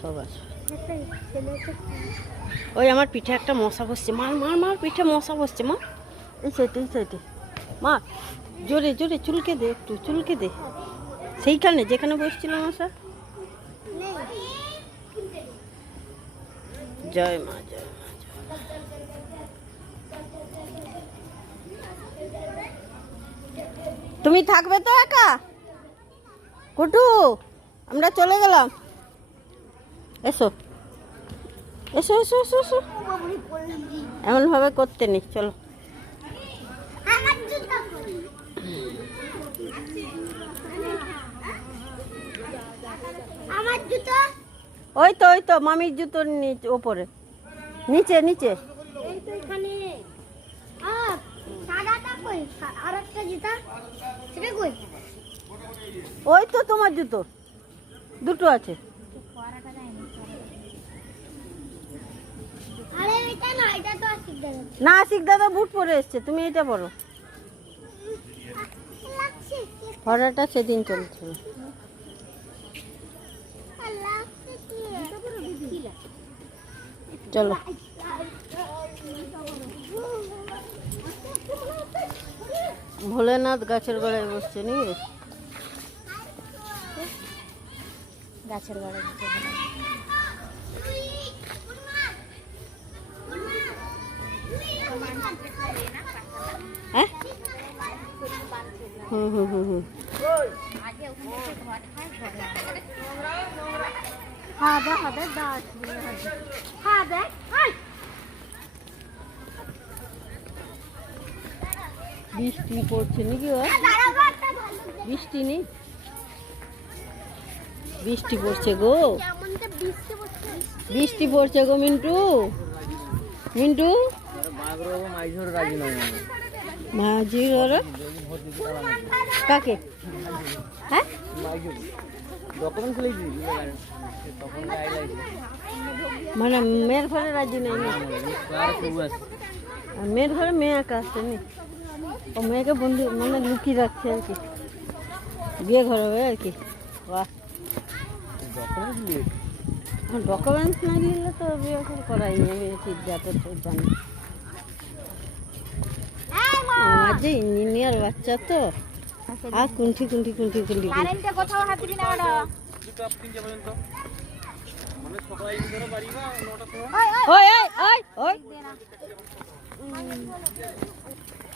সব আসবে। ওই আমার পিঠে একটা মশা বসছে, মার মার মার, পিঠে মশা বসছে মা। এই সাইডে এই সাইডে মা, জোরে জোরে চুলকে দে, একটু চুলকে দে, সেইখানে যেখানে বসছিল মশা। জয় মা, জয় মা। তুমি থাকবে তো একা? কুটু, আমরা চলে গেলাম। এসো এসো এসো এসো এসো, এমন ভাবে করতে নেই, চলো। ওই তো ওই তো মামির জুতোর নিচে, ওপরে নিচে নিচে। ওই তো তোমার জুতো দুটো আছে। না, আশিক দাদা বুট পরে এসছে, তুমি এটা পরো। খরাটা সেদিন চলছিল। চলো। ভোলেনাথ গাছের গোড়ায় বসছে নি, গাছের গোড়ায়। হ্যাঁ, হুম হুম হুম হুম। বৃষ্টি পড়ছে নাকি? বৃষ্টি নেই, বৃষ্টি পড়ছে গো, বৃষ্টি পড়ছে গো মিন্টু, মিন্টু মাঝি ঘর কাকে? হ্যাঁ, মানে মেয়ের ঘরে রাজি নেই, মেয়ের ঘরে মেয়ে একা আসছে নি, ও মেয়েকে বন্ধু মানে লুকিয়ে রাখছে আর কি, বিয়ে ঘর হবে আর কি। বাহ, ডকুমেন্টস না দিলে তো বিয়ে ঘর করাই নেই, ঠিক যাতে তো জানি। আমার যে ইঞ্জিনিয়ার বাচ্চা তো, আর কুন্ঠি কুন্ঠি কুন্ঠি কুন্ঠি কোথাও হাত দিবি না।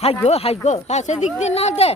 হাই গো হাই গো, হ্যাঁ সেদিক দিয়ে না দে,